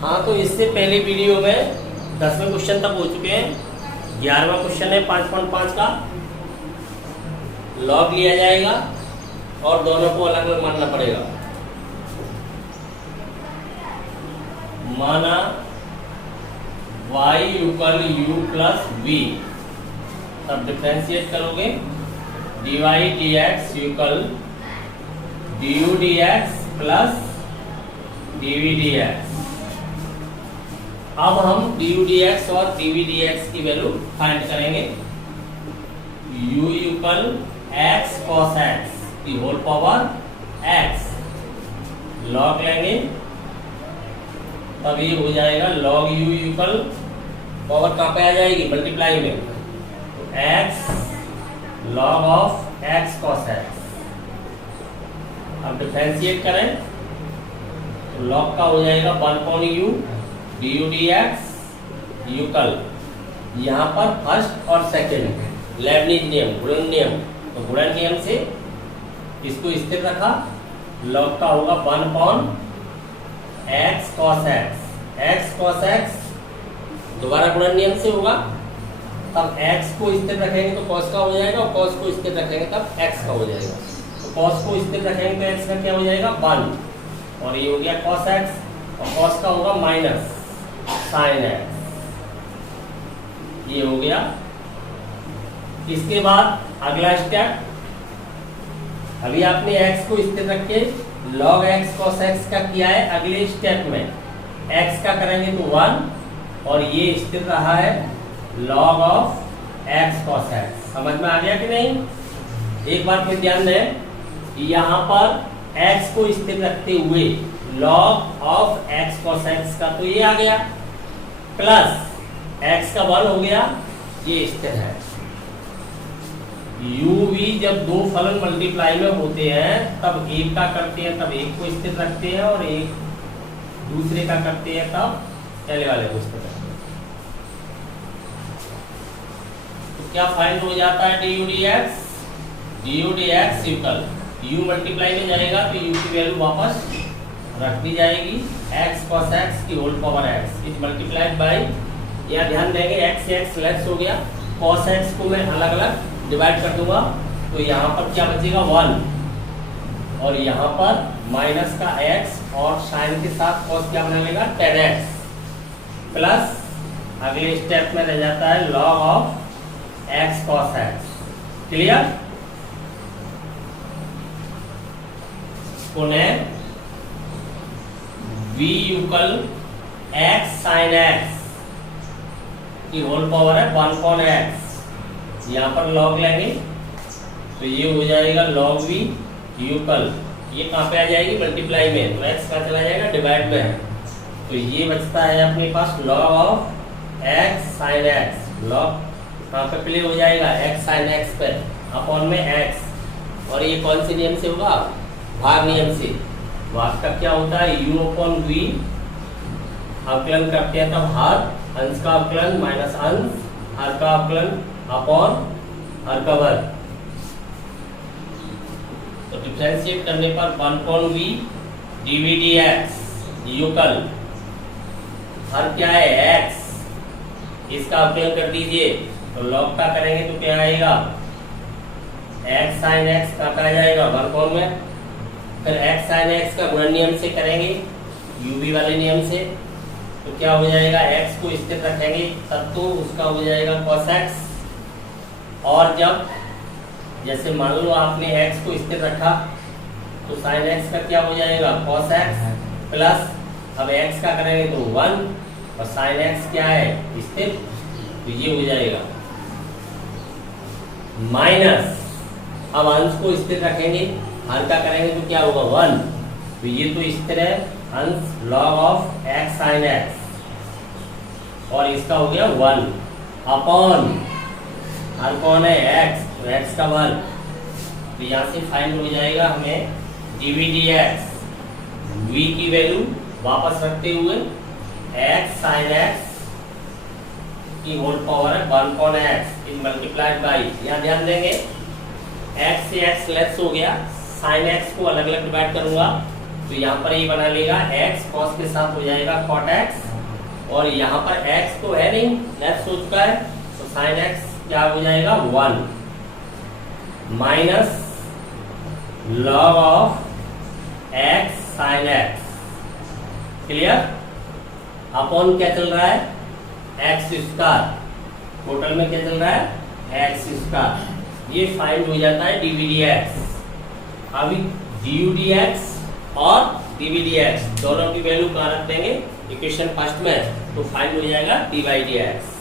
हाँ, तो इससे पहले वीडियो में 10वें क्वेश्चन तक हो चुके हैं। 11वां क्वेश्चन है 5.5 का। लॉग लिया जाएगा और दोनों को अलग अलग मानना पड़ेगा। माना y equal u plus v, तब डिफ्रेंशिएट करोगे dy dx equal du dx plus dv dx। अब हम du dx और dv dx की वैल्यू फाइंड करेंगे। u equal x cos x की होल पावर x, लॉग लेंगे तब ये हो जाएगा log u इक्वल पावर कहाँ पे आ जाएगी, मल्टीप्लाई में, तो x log of x cos x। अब डिफरेंशिएट करें तो log का हो जाएगा 1/u du dx इक्वल, यहाँ पर फर्स्ट और सेकंड लेबनीज नियम, गुणन नियम, तो गुणन नियम से इसको स्थिर रखा, log का होगा 1/x cos x, x cos x दोबारा गुणन नियम से होगा, तब x को स्थिर रखेंगे तो cos का हो जाएगा और cos को स्थिर रखेंगे तब x का हो जाएगा। तो cos को स्थिर रखेंगे तो x का क्या हो जाएगा 1, और ये हो गया cos x, और cos का होगा माइनस sin x, ये हो गया। इसके बाद अगला स्टेप, अभी आपने x को स्थिर रख के log x cos x का किया है। अगले स्टेप में x का करेंगे तो 1, और ये स्थिर रहा है log of x cos x। समझ में आ गया कि नहीं? एक बार फिर ध्यान दें, यहाँ पर x को स्थिर रखते हुए log of x cos x का तो ये आ गया, प्लस x का 1 हो गया, ये स्थिर है। u v जब दो फलन मल्टीप्लाई में होते हैं तब एक का करते हैं तब एक को स्थिर रखते हैं, और एक दूसरे का करते हैं तब पहले वाले को स्थिर रखते हैं। तो क्या फाइंड हो जाता है du dx, du dx equal u multiply में जाएगा तो u की वैल्यू वापस रख दी जाएगी, x cos x की whole power x is multiplied by, यहाँ ध्यान देंगे x से x लेस हो गया, cos x को मैं अलग अलग डिवाइड कर दूंगा, तो यहाँ पर क्या बचेगा 1, और यहाँ पर माइनस का x और साइन के साथ cos क्या बना लेगा 10x, प्लस अगले स्टेप में रह जाता है log of x cos x। Clear? पुनः v equal x sin x की होल पावर है 1/x, यहाँ पर log लेंगे तो ये हो जाएगा log v इक्वल, ये कहाँ पे आ जाएगी मल्टीप्लाई में, तो x का चला जाएगा डिवाइड में, तो ये बचता है अपने पास log of x sin x। log कहाँ पे प्ले हो जाएगा x sin x पे, अपॉन में x, और ये कौन से नियम से होगा, भाग नियम से। भाग का क्या होता है u अपॉन v, अवकलन करते हैं तब हर, अंश का अवकलन माइनस अंश, हर का अवकलन अपॉन हर का वर्ग। तो डिफरेंशिएट करने पर 1/v dv dx इक्वल, हर क्या है x, इसका अवकलन कर दीजिए, तो log का करेंगे तो क्या आएगा x sin x का आ जाएगा 1 में, फिर x sin x का गुणन नियम से करेंगे uv वाले नियम से, तो क्या हो जाएगा x को स्थिर रखेंगे तब तो उसका हो जाएगा cos x, और जब जैसे मान लो आपने x को स्थिर रखा तो sin x का क्या हो जाएगा cos x, प्लस अब x का करेंगे तो 1, और sin x क्या है स्थिर, तो ये हो जाएगा माइनस, अब अंश को स्थिर रखेंगे, हर का करेंगे तो क्या होगा 1, तो ये तो स्थिर है अंश log of x sin x, और इसका हो गया 1 अपॉन हर कौन है x, तो x का वर्ग, तो यहाँ से फाइंड हो जाएगा हमें dv dx, v की वैल्यू वापस रखते हुए x sin x की होल पावर है 1/x इज मल्टीप्लाइड बाई, यहाँ ध्यान देंगे x से x लेस हो गया, sin x को अलग अलग डिवाइड करूंगा तो यहाँ पर ये बना लेगा x cos के साथ हो जाएगा cot x, और यहाँ पर x तो है नहीं, लेफ्ट हो चुका है, तो sin x क्या हो जाएगा 1 minus log of x sin x, clear. Upon क्या चल रहा है x स्क्वायर, टोटल में क्या चल रहा है x स्क्वायर, ये फाइंड हो जाता है dv dx। अभी du dx और dv dx दोनों की वैल्यू कहाँ रख देंगे इक्वेशन फर्स्ट में, तो फाइंड हो जाएगा dy dx।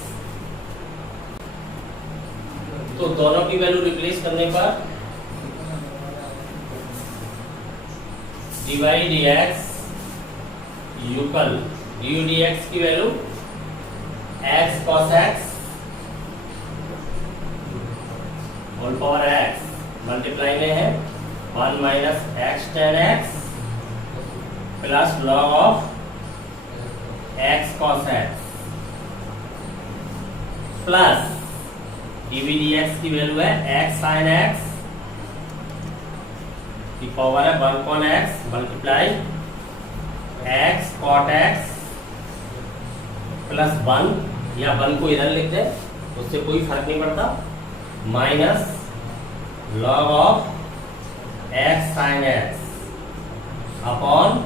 तो दोनों की वैल्यू रिप्लेस करने पर dy dx equal du dx की value x cos x whole power x multiply में है 1 minus x tan x plus log of x cos x plus dv dx की वैल्यू है x sin x की power है 1 cos x multiply x cot x plus 1, या 1 को इधर लिख दे उससे कोई फर्क नहीं पड़ता, minus log of x sin x upon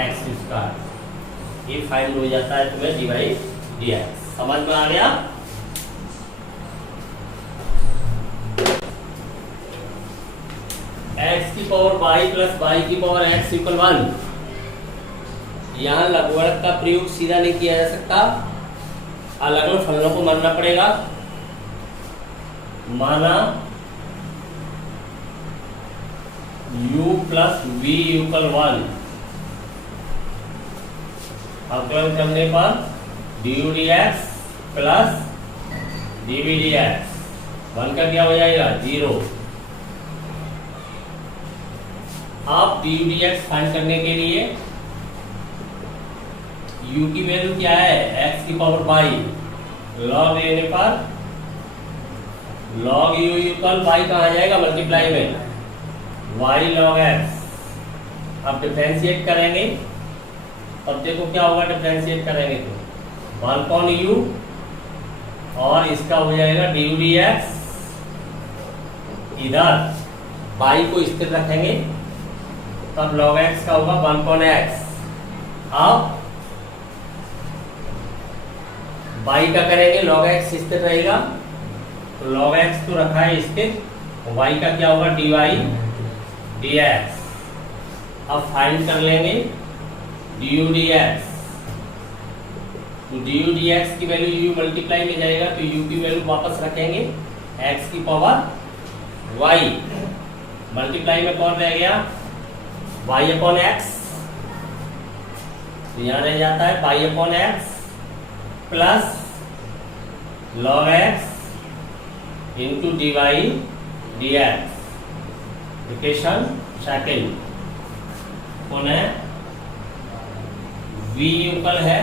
x square, ये फाइंड हो जाता है तुम्हें dy dx। समझ में आ गया। x की पावर y प्लस y की पावर x इक्वल 1, यहाँ लघुगणक का प्रयोग सीधा नहीं किया जा सकता, अलग अलग फलनों को मानना पड़ेगा। माना u प्लस v इक्वल 1, अवकलन करने पर du dx plus dv dx, 1 का क्या हो जाएगा 0। आप du dx फाइंड करने के लिए u की वैल्यू क्या है x की पावर y, log लेने पर log u इक्वल y कहाँ आ जाएगा मल्टीप्लाई में y log x। अब डिफरेंशिएट करेंगे, अब देखो क्या होगा डिफरेंशिएट करेंगे तो 1 अपॉन u और इसका हो जाएगा du dx, इधर y को स्थिर रखेंगे तब log x का होगा 1 अपॉन x। अब y का करेंगे log x स्थिर रहेगा, तो log x तो रखा है स्थिर, y का क्या होगा dy dx। अब फाइंड कर लेंगे du dx, तो du dx की वैल्यू u मल्टीप्लाई में जाएगा तो u की वैल्यू वापस रखेंगे x की पावर y, मल्टीप्लाई में कौन रह गया y अपॉन x, तो यहाँ रह जाता है y upon x plus log x into dy dx। Equation second कौन है v इक्वल है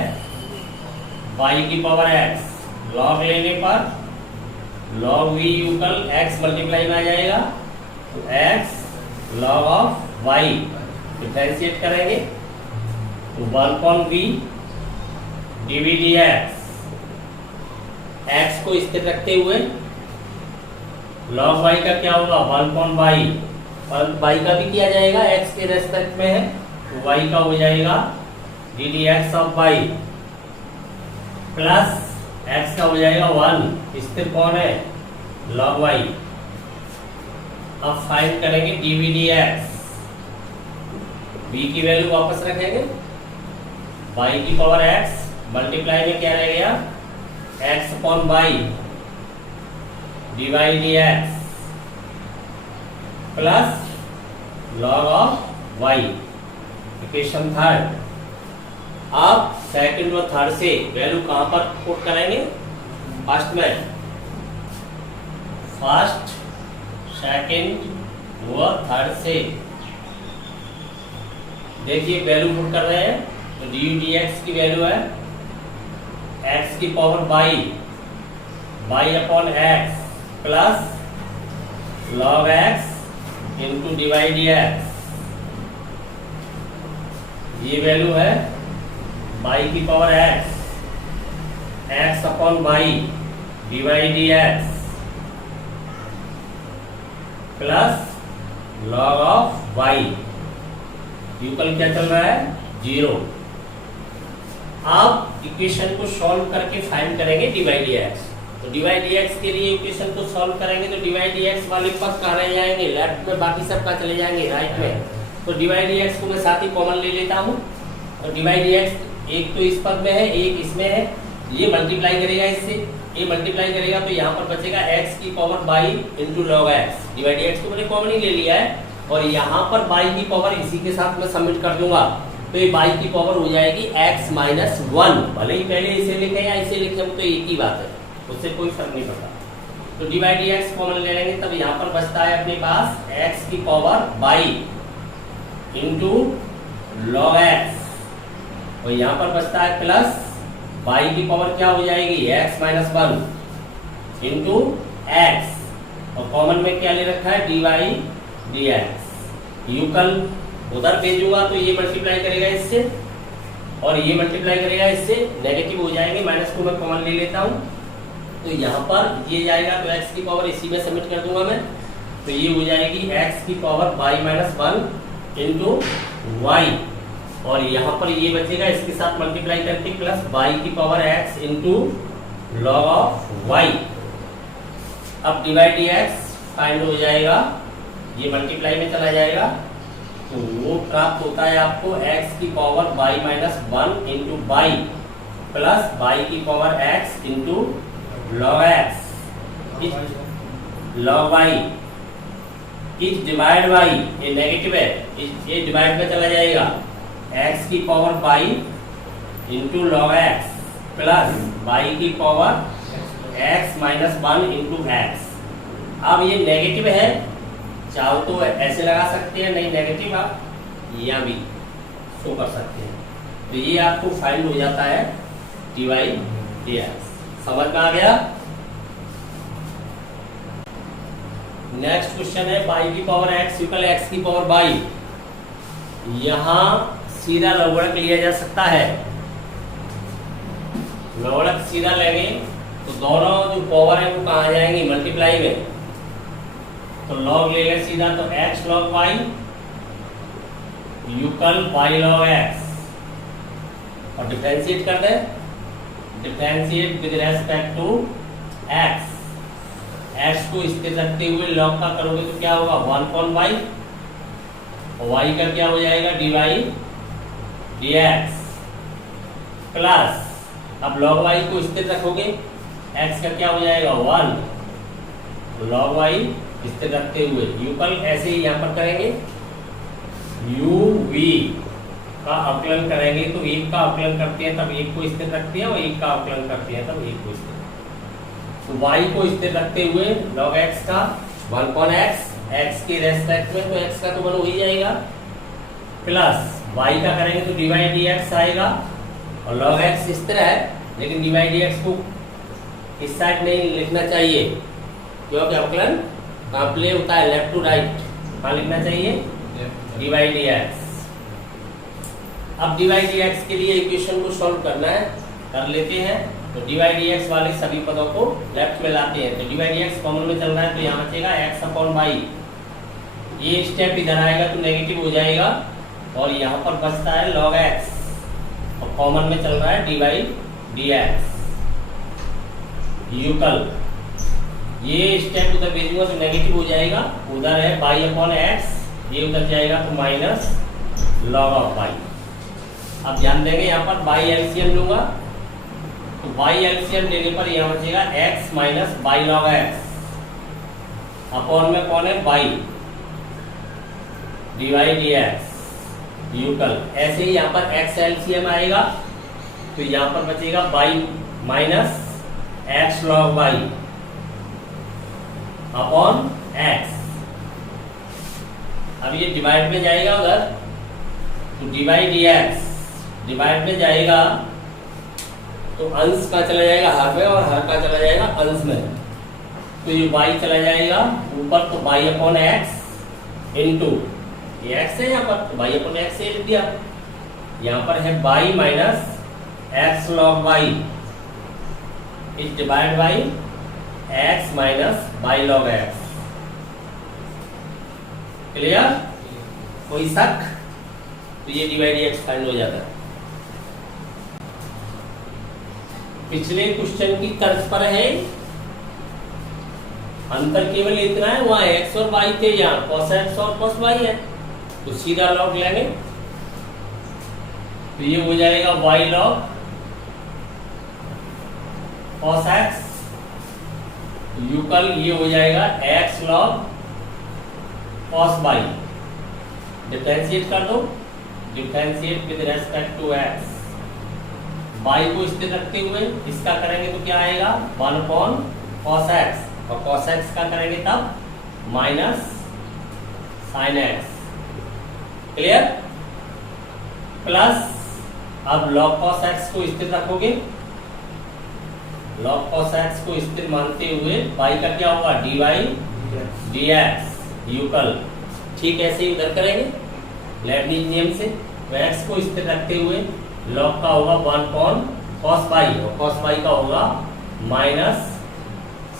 y की पावर x, log लेने पर log v equal x multiply में आ जाएगा, तो x log of y differentiate करेंगे तो 1 upon v dv dx, x को स्थिर रखते हुए log y का क्या होगा 1 अपॉन y, और y का भी किया जाएगा x के रेस्पेक्ट में है, तो y का हो जाएगा d dx of y plus x का हो जाएगा 1, स्थिर कौन है log y। अब फाइंड करेंगे dv dx, v की वैल्यू वापस रखेंगे y की पावर x मल्टीप्लाई में क्या रह गया x upon y dy dx plus log of y। Equation third. अब सेकंड व थर्ड से वैल्यू कहां पर पुट करेंगे फर्स्ट में, फर्स्ट सेकंड व थर्ड से देखिए वैल्यू पुट कर रहे हैं, तो du dx की वैल्यू है x की power y upon x plus log x into dy dx ये वैल्यू है बाई की power x, x upon y divide d x plus log of y, equal क्या चल रहा है 0। आप इक्वेशन को सॉल्व करके फाइंड करेंगे डिवाइड डी एक्स। तो डिवाइड डी एक्स के लिए इक्वेशन को सॉल्व करेंगे तो डिवाइड डी एक्स वाले पद कहाँ रह जाएंगे, लेफ्ट में, बाकी सब का चले जाएंगे राइट में। तो डिवाइड डी एक्स को मैं साथ ही कॉमन ले लेता हूँ। तो डिवाइड डी एक्स एक तो इस पद में है, एक इसमें है, ये मल्टीप्लाई करेगा इससे, ये मल्टीप्लाई करेगा तो यहाँ पर बचेगा x की power y into log x. Divide x को मैंने कॉमन ही ले लिया है और यहाँ पर बाई की पावर इसी के साथ मैं सबमिट कर दूंगा तो ये बाई की पावर हो जाएगी x माइनस 1। भले ही पहले इसे लिखे या इसे लिखे तो एक ही बात है, उससे कोई फर्क नहीं पड़ता। तो डिवाइड एक्स कॉमन ले लेंगे तब यहाँ पर बचता है अपने पास x की power y into log x और यहाँ पर बचता है प्लस बाई की पावर क्या हो जाएगी x माइनस 1 इंटू एक्स और कॉमन में क्या ले रखा है dy dx। यूकल उधर भेजूंगा तो ये मल्टीप्लाई करेगा इससे और ये मल्टीप्लाई करेगा इससे, नेगेटिव हो जाएंगे, माइनस को मैं कॉमन ले लेता हूँ तो यहाँ पर ये जाएगा तो x की पावर इसी में सबमिट कर दूंगा मैं। तो ये हो जाएगी x की power y minus 1 into y और यहाँ पर ये बचेगा इसके साथ मल्टीप्लाई करके प्लस y की power x into log of y। अब डिवाइड dx फाइंड हो जाएगा, ये मल्टीप्लाई में चला जाएगा तो वो प्राप्त होता है आपको x की power y minus 1 into y plus y की power x into log x log y is divide y, ये नेगेटिव है, ये डिवाइड में चला जाएगा x की power y into log x plus y की power x minus 1 into x. अब ये नेगेटिव है, चाहो तो ऐसे लगा सकते हैं, नहीं नेगेटिव आप यहाँ भी शो कर सकते हैं। तो ये आपको फाइंड हो जाता है डिवाइड dx। समझ में आ गया। नेक्स्ट क्वेश्चन है बाई की पावर x इक्वल x की पावर बाई। यहाँ सीधा लघुगणक लिया जा सकता है, लघुगणक सीधा लेंगे तो दोनों जो पावर है वो कहाँ आ जाएंगी मल्टीप्लाई में। तो लॉग ले लें सीधा तो x log y equal y log x और डिफरेंशिएट कर दें, differentiate with respect to x। x को स्थिर रखते हुए लॉग का करोगे तो क्या होगा 1/y और y का क्या हो जाएगा dy dx प्लस अब log y को स्थिर रखोगे x का क्या हो जाएगा 1 log y स्थिर रखते हुए यूकल ऐसे ही यहाँ पर करेंगे u v का अवकलन करेंगे तो एक का अवकलन करते हैं तब एक को स्थिर रखते हैं और एक का अवकलन करते हैं तब एक को स्थिर। तो y को स्थिर रखते हुए log x का 1/x x के रेस्पेक्ट में तो x का तो 1 हो ही जाएगा प्लस y का करेंगे तो डिवाइड dx आएगा और log x स्थिर है लेकिन डिवाइड dx को इस साइड नहीं लिखना चाहिए क्योंकि अवकलन कहाँ प्ले होता है लेफ्ट टू राइट, कहाँ लिखना चाहिए डिवाइड dx। अब डिवाइड dx के लिए इक्वेशन को सॉल्व करना है, कर लेते हैं। तो डिवाइड dx वाले सभी पदों को लेफ्ट में लाते हैं तो डिवाइड dx कॉमन में चल रहा है तो यहाँ बचेगा x अपॉन बाई, ये स्टेप इधर आएगा तो नेगेटिव हो जाएगा और यहाँ पर बचता है log x और कॉमन में चल रहा है डिवाइड dx यूकल। ये स्टेप उधर भेजूंगा तो नेगेटिव हो जाएगा, उधर है बाई अपॉन एक्स, ये उधर जाएगा तो माइनस लॉग ऑफ बाई। अब ध्यान देंगे यहाँ पर बाई एलसीएम लूंगा तो बाई एलसीएम लेने पर यहाँ बचेगा x minus by log x upon में कौन है बाई डिवाइड dx यूकल। ऐसे ही यहाँ पर x एलसीएम आएगा तो यहाँ पर बचेगा by minus x log by upon x। अब ये डिवाइड में जाएगा उधर तो डिवाइड dx डिवाइड में जाएगा तो अंश का चला जाएगा हर में और हर का चला जाएगा अंश में तो ये y चला जाएगा ऊपर तो y अपॉन एक्स इंटू ये x है यहाँ पर तो y अपॉन एक्स लिख दिया यहाँ पर है y minus x log y is divide by x minus y log x। Clear? कोई शक? तो ये dy dx फाइंड हो जाता है। पिछले क्वेश्चन की तर्ज पर है, अंतर केवल इतना है, वहां x और y थे, यहाँ cos x और cos y है, तो सीधा लॉग लेंगे। तो ये हो जाएगा y log cos x equal, ये हो जाएगा x log cos y। Differentiate कर दो, differentiate with respect to x। y को स्थिर रखते हुए इसका करेंगे तो क्या आएगा 1 अपॉन cos x, और cos x का करेंगे तब minus sin x। Clear? Plus अब log cos x को स्थिर रखोगे, log cos x को स्थिर मानते हुए y का क्या होगा dy dx यूकल। ठीक ऐसे ही उधर करेंगे लेबनीज नियम से। x को स्थिर रखते हुए log का होगा 1 अपॉन cos y, और cos y का होगा माइनस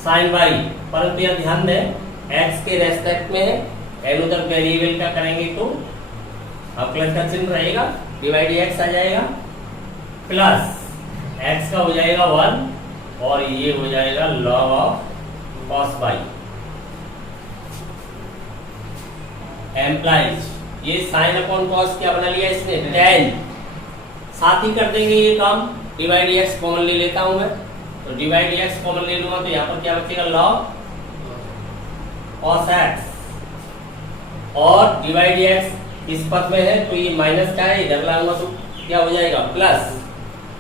sin y। परंतु यह ध्यान दें x के रेस्पेक्ट में है, n उधर वेरिएबल का करेंगे तो अवकलन का चिन्ह रहेगा, डिवाइड x आ जाएगा, प्लस x का हो जाएगा 1 और ये हो जाएगा log of cos y implies. ये sin अपॉन cos क्या बना लिया इसने tan, साथ ही कर देंगे ये काम। डिवाइड x कॉमन ले लेता हूं मैं, तो डिवाइड x कॉमन ले लूंगा तो यहाँ पर क्या बचेगा log cos x, और डिवाइड x इस पद में है तो ये माइनस का है, इधर लाऊंगा तो क्या हो जाएगा प्लस,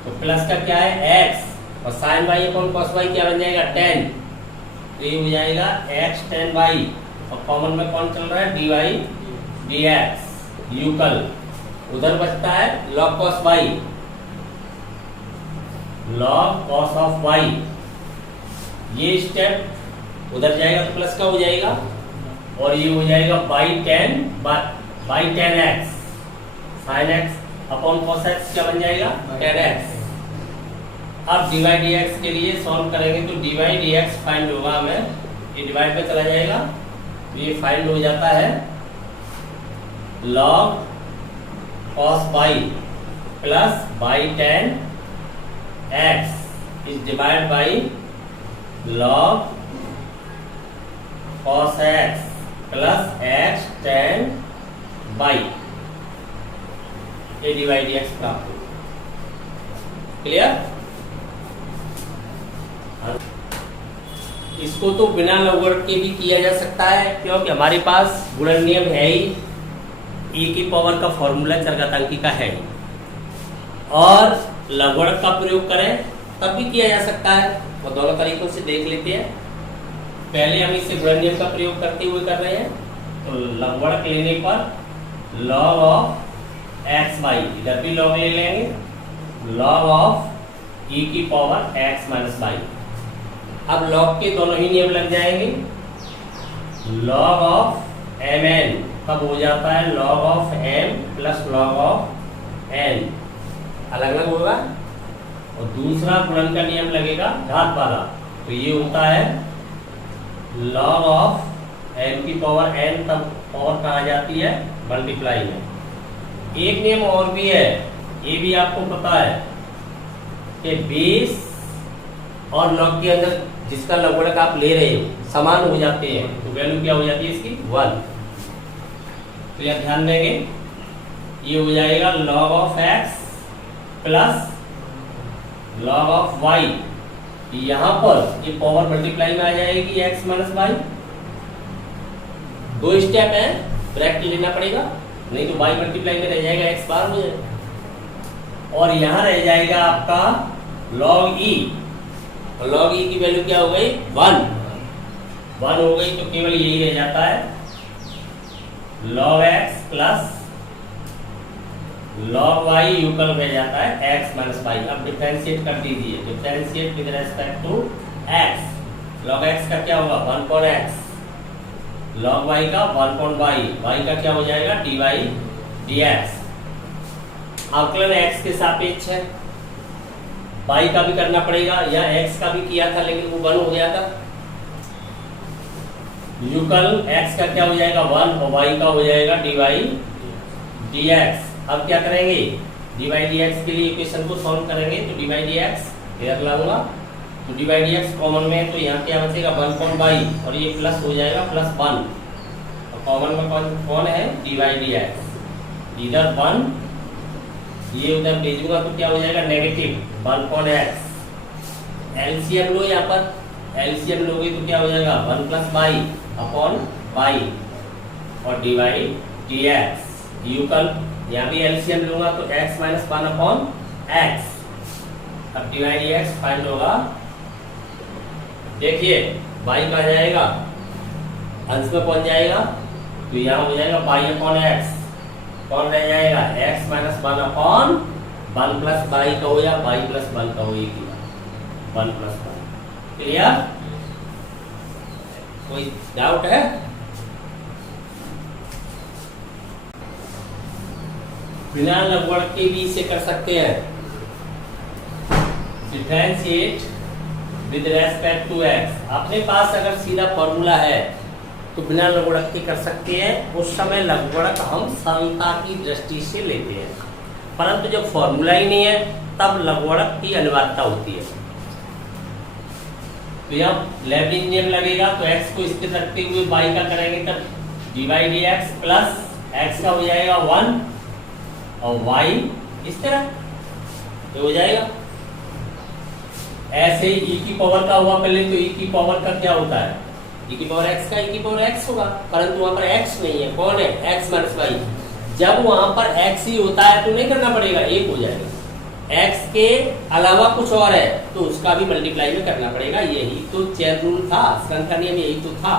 तो प्लस का क्या है x, और sin y upon cos y क्या बन जाएगा tan, तो ये हो जाएगा x tan y, और कॉमन में कौन चल रहा है dy dx यूकल। उधर बचता है log cos y, log cos of y। ये स्टेप उधर जाएगा तो प्लस का हो जाएगा, और ये हो जाएगा by tan x sin x upon cos x क्या बन जाएगा tan x। अब डिवाइड dx के लिए सॉल्व करेंगे तो डिवाइड dx फाइंड होगा हमें, ये डिवाइड में चला जाएगा तो ये फाइंड हो जाता है log cos y plus by tan x is divide by log cos x plus x tan y। ये डिवाइड x प्राप्त हो। क्लियर? इसको तो बिना लघुगणक के भी किया जा सकता है, क्योंकि हमारे पास गुणन नियम है ही, e की पावर का फॉर्मूला चरघातांकी का है, और लघुगणक का प्रयोग करें तब भी किया जा सकता है। और दोनों तरीकों से देख लेते हैं। पहले हम इसे गुणन नियम का प्रयोग करते हुए कर रहे हैं, तो लघुगणक लेने पर log ऑफ एक्स वाई, इधर भी log ले लेंगे, log ऑफ e की पावर x माइनस वाई। अब log के दोनों ही नियम लग जाएंगे। log ऑफ mn तब हो जाता है log of m plus log of n, अलग अलग होगा। और दूसरा गुणन का नियम लगेगा घात वाला, तो ये होता है log ऑफ m की पावर n, तब पावर कहा जाती है मल्टीप्लाई में। एक नियम और भी है, ये भी आपको पता है कि बेस और log के अंदर जिसका लघुगणक आप ले रहे हो समान हो जाते हैं, तो वैल्यू क्या हो जाती है इसकी 1। तो यह ध्यान देंगे, ये हो जाएगा log of x plus log of y। यहां पर ये पावर मल्टीप्लाई में आ जाएगी x माइनस वाई। दो स्टेप है, ब्रैकेट लेना पड़ेगा, नहीं तो y मल्टीप्लाई में रह जाएगा x बार हो जाएगा, और यहां रह जाएगा आपका log e, और log e की वैल्यू क्या हो गई 1 हो गई, तो केवल यही रह जाता है log x plus log y equal रह जाता है x माइनस वाई। अब डिफरेंशिएट कर दीजिए, differentiate with respect to x। log x का क्या होगा 1 अपॉन x, log y का 1 अपॉन y, y का क्या हो जाएगा dy dx। अवकलन x के सापेक्ष है, y का भी करना पड़ेगा, या x का भी किया था लेकिन वो 1 हो गया था। युगल x का क्या हो जाएगा 1 और y का हो जाएगा dy dx। अब क्या करेंगे, dy dx के लिए इक्वेशन को सॉल्व करेंगे तो dy dx इधर लाऊंगा तो dy dx कॉमन में है तो यहाँ क्या बचेगा 1/y और ये प्लस हो जाएगा +1 और कॉमन में कौन है dy dx, इधर 1 ये उधर भेजूंगा तो क्या हो जाएगा नेगेटिव 1/x। एलसीएम लो, यहाँ पर एलसीएम लोगे तो क्या हो जाएगा 1+y/y और dy dx। यूकल यहाँ भी एलसीएम लूंगा तो x - 1/x। अब dy dx फाइंड होगा, देखिए y का जाएगा अंश में कौन जाएगा तो यहाँ हो जाएगा y/x, कौन रह जाएगा x - 1/1 + y का हो या y + 1 का हो, एक ही 1 + 1। क्लियर? कोई डाउट है? बिना लघुगणक के भी इसे कर सकते हैं। Differentiate with respect to x। अपने पास अगर सीधा फॉर्मूला है तो बिना लघुगणक के कर सकते हैं। उस समय लघुगणक हम सरलता की दृष्टि से लेते हैं, परंतु जब फॉर्मूला ही नहीं है तब लघुगणक की अनिवार्यता होती है। तो यहाँ लेबनिज नियम लगेगा तो x को स्थिर रखते हुए y का करेंगे तब dy dx प्लस x का हो जाएगा 1 और y इस तरह ये हो जाएगा। ऐसे ही e की पावर का हुआ पहले तो e की पावर का क्या होता है e की पावर x का e की पावर x होगा, परंतु वहां पर x नहीं है, कौन है x - y। जब वहां पर x ही होता है तो नहीं करना पड़ेगा, 1 हो जाएगा। x के अलावा कुछ और है तो उसका भी मल्टीप्लाई में करना पड़ेगा, यही तो चेन रूल था, श्रृंखला नियम यही तो था।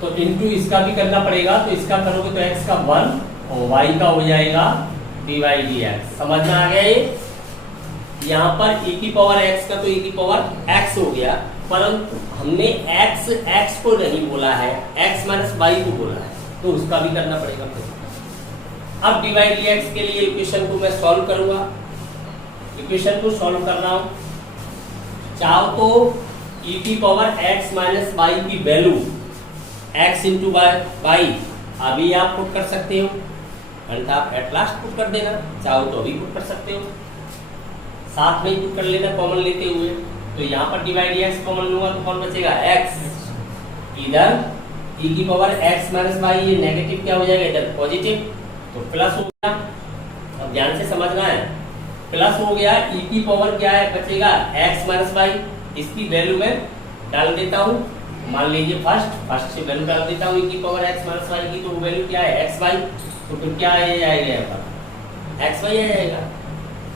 तो इनटू इसका भी करना पड़ेगा, तो इसका करोगे तो x का 1 और y का हो जाएगा dy dx। समझ में आ गया ये? यहाँ पर e की पावर x का तो e की पावर x हो गया, परंतु हमने x को नहीं बोला है, x - y को बोला है, तो उसका भी करना पड़ेगा। अब dy dx के लिए इक्वेशन को मैं सॉल्व करूंगा। इक्वेशन को सॉल्व कर रहा हूं, चाहो तो e की पावर x - y की वैल्यू x × y अभी आप पुट कर सकते हो, अन्यथा आप एट लास्ट पुट कर देना, चाहो तो अभी पुट कर सकते हो, साथ में ही पुट कर लेना कॉमन लेते हुए। तो यहाँ पर dy dx कॉमन लूंगा तो कौन बचेगा x, इधर e की पावर x - y ये नेगेटिव क्या हो जाएगा इधर पॉजिटिव तो प्लस हो गया। अब ध्यान से समझना है, प्लस हो गया, e की पावर क्या है बचेगा x - y, इसकी वैल्यू में डाल देता हूँ। मान लीजिए फर्स्ट से वैल्यू डाल देता हूँ e की पावर x - y की, तो वैल्यू क्या है xy, तो फिर क्या आ जाएगा यहाँ पर xy आ जाएगा।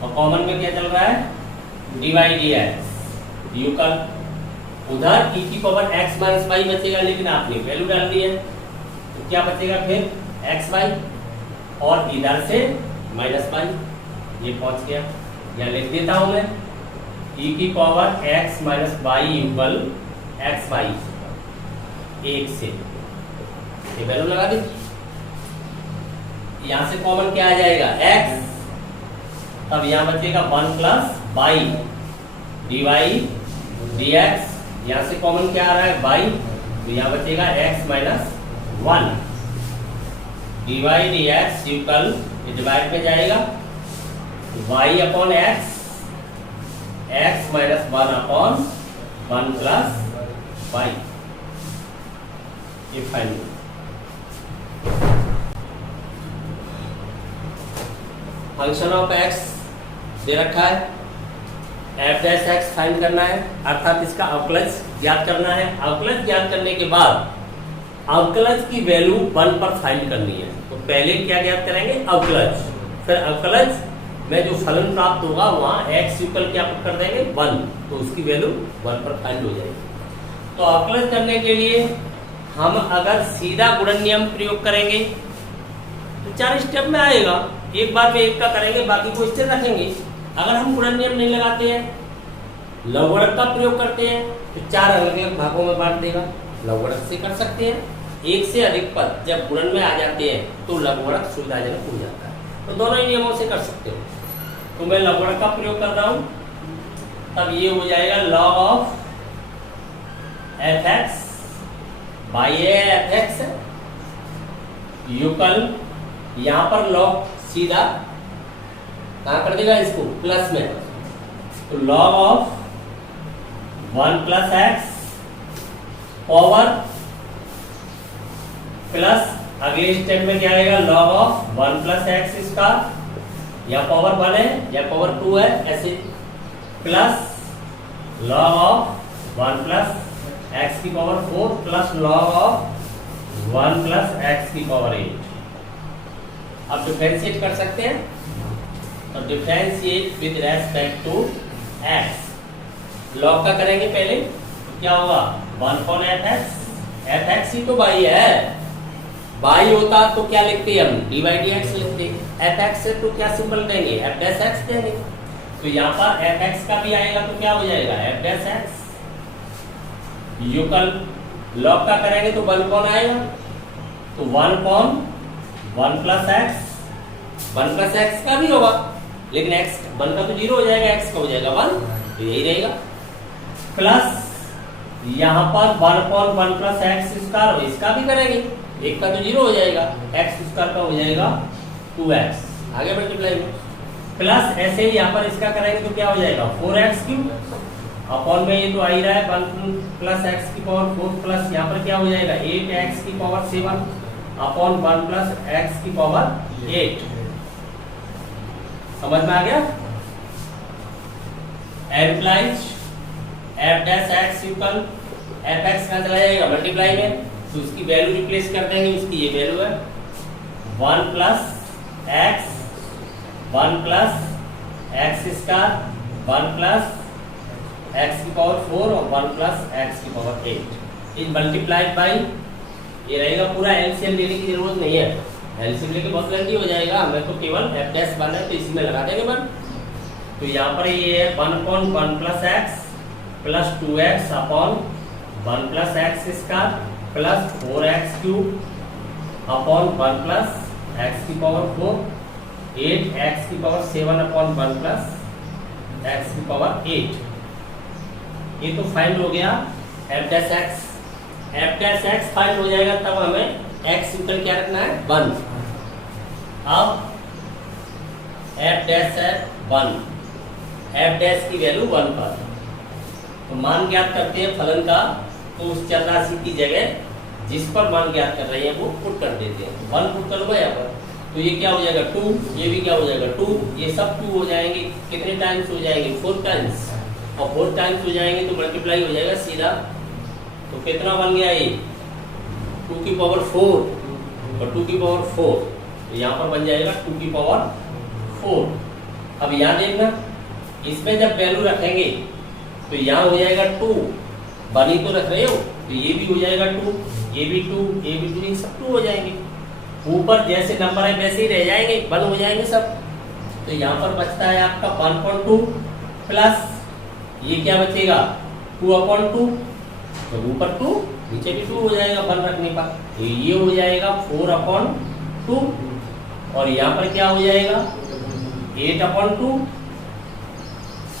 और कॉमन में क्या चल रहा है dy dx। यूकल उधर e की पावर x - y बचेगा, लेकिन आपने वैल्यू डाल दी है तो क्या बचेगा फिर xy और इधर से -y, ये पहुंच गया। यहाँ लिख देता हूं मैं e की power x - y equal xy 1 से, ये वैल्यू लगा दी। यहाँ से कॉमन क्या आ जाएगा x, तब यहाँ बचेगा 1 + y dy dx। यहाँ से कॉमन क्या आ रहा है y, तो यहाँ बचेगा x - 1 dy dx equal divide में जाएगा y/x x - 1/1 + y। ये फाइनल फंक्शन ऑफ x दे रखा है, f' फाइंड करना है, अर्थात इसका अवकलज ज्ञात करना है। अवकलज ज्ञात करने के बाद अवकलज की वैल्यू 1 पर फाइंड करनी है। तो पहले क्या ज्ञात करेंगे अवकलज, फिर अवकलज में जो फलन प्राप्त होगा वहां x इक्वल क्या पुट कर देंगे 1, तो उसकी वैल्यू 1 पर फाइंड हो जाएगी। तो अवकलज करने के लिए हम अगर सीधा गुणन नियम प्रयोग करेंगे तो 4 स्टेप में आएगा, एक बार में एक का करेंगे, बाकी को स्थिर रखेंगे। अगर हम गुणन नियम नहीं लगाते हैं, लघुगणक का प्रयोग करते हैं, तो 4 अलग अलग भागों में बांट देगा। लघुगणक से कर सकते हैं, एक से अधिक पद जब गुणन में आ जाते हैं तो लघुगणक सुविधाजनक हो जाता है। तो दोनों ही नियमों से कर सकते हो। तो मैं लॉगवर्ड का प्रयोग कर रहा हूं, तब ये हो जाएगा log of fx by F x equal, यहां पर log सीधा कहां कर देगा इसको प्लस में, तो log of 1 plus x power plus अगले स्टेप में क्या आएगा log of 1 plus x square, या पावर 1 है या पावर 2 है ऐसे, plus log of 1 plus x की power 4 plus log of 1 plus x की पावर 8। अब डिफरेंशिएट कर सकते हैं, तो differentiate with respect to x. log का करेंगे पहले, क्या होगा 1/f(x), fx ही तो बाई है, बाई होता तो क्या लिखते हैं हम d/dx लिखते, fx से तो क्या सिंबल देंगे f'(x) देंगे, तो यहाँ पर fx का भी आएगा तो क्या हो जाएगा f'(x) यूकल। log का करेंगे तो 1 कौन आएगा, तो 1/1 प्लस एक्स, 1 प्लस एक्स का भी होगा, लेकिन x 1 का तो 0 हो जाएगा, x का हो जाएगा 1, तो यही रहेगा, प्लस यहाँ पर 1/1 प्लस एक्स स्क्वायर, इसका भी करेंगे, एक का तो 0 हो जाएगा, एक्स स्क्वायर का हो जाएगा 2x, आगे मल्टीप्लाई में, प्लस ऐसे ही यहाँ पर इसका करेंगे तो क्या हो जाएगा 4x क्यूब, अपॉन में ये तो आ ही रहा है 1 प्लस एक्स की पावर 4 प्लस यहाँ पर क्या हो जाएगा 8x की पावर 7 अपॉन 1 प्लस एक्स की पावर 8। समझ में आ गया? एम्प्लाइज f'(x) इक्वल fx कहाँ चला जाएगा मल्टीप्लाई में, तो उसकी वैल्यू रिप्लेस कर देंगे, उसकी ये वैल्यू है 1 plus x 1 plus x square 1 plus x की पावर 4 और 1 प्लस एक्स की पावर 8 इज मल्टीप्लाइड बाई, ये रहेगा पूरा, एलसीएम लेने की जरूरत नहीं है, एलसीएम लेके बहुत जल्दी हो जाएगा, हमें तो केवल f'(1) है तो इसी में लगा देंगे 1, तो यहाँ पर ये है 1/1 plus x plus 2x upon 1 plus x square plus 4x cube upon 1 plus x की पावर 4 8x की पावर 7 अपॉन 1 प्लस एक्स की पावर 8। ये तो फाइंड हो गया f'(x), f'(x) फाइंड हो जाएगा तब हमें x इक्वल क्या रखना है 1। अब f'(1), f' की वैल्यू 1 पर, तो मान ज्ञात करते हैं फलन का, तो उस चर राशि की जगह जिस पर मान ज्ञात कर रहे हैं वो पुट कर देते हैं, 1 पुट कर लो यहाँ पर, तो ये क्या हो जाएगा 2, ये भी क्या हो जाएगा 2, ये सब 2 हो जाएंगे, कितने टाइम्स हो जाएंगे 4 टाइम्स, और 4 टाइम्स हो जाएंगे तो मल्टीप्लाई हो जाएगा सीधा, तो कितना बन गया ये 2 की पावर 4 और 2 की पावर 4, तो यहाँ पर बन जाएगा 2 की पावर 4। अब यहाँ देखना, इसमें जब वैल्यू रखेंगे तो यहाँ हो जाएगा 2, बनी तो रख रहे हो, तो ये भी हो जाएगा 2, ये भी 2, ये भी 2, ये सब 2 हो जाएंगे, ऊपर जैसे नंबर है वैसे ही रह जाएंगे, बंद हो जाएंगे सब, तो यहाँ पर बचता है आपका 1/2 प्लस ये क्या बचेगा 2/2, तो ऊपर 2 नीचे भी 2 हो जाएगा 1 रखने पर, तो ये हो जाएगा 4/2, और यहाँ पर क्या हो जाएगा 8/2।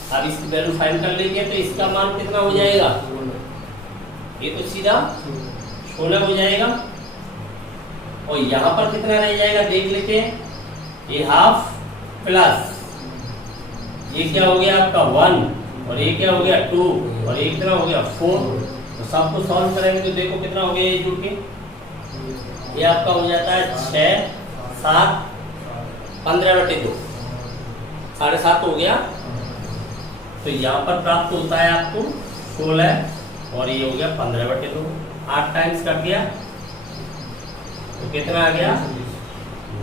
अब इसकी वैल्यू फाइंड कर लेंगे तो इसका मान कितना हो जाएगा, ये तो सीधा 16 हो जाएगा, और यहाँ पर कितना रह जाएगा देख लेते हैं, ये हाफ प्लस ये क्या हो गया आपका 1 और ये क्या हो गया 2 और ये कितना हो गया 4, तो सबको सॉल्व करेंगे तो देखो कितना हो गया ये जुड़ के, ये आपका हो जाता है 6 7 15/2, 7.5 हो गया, तो यहाँ पर प्राप्त होता है आपको 16 और ये हो गया 15/2, 8 टाइम्स कर दिया तो कितना आ गया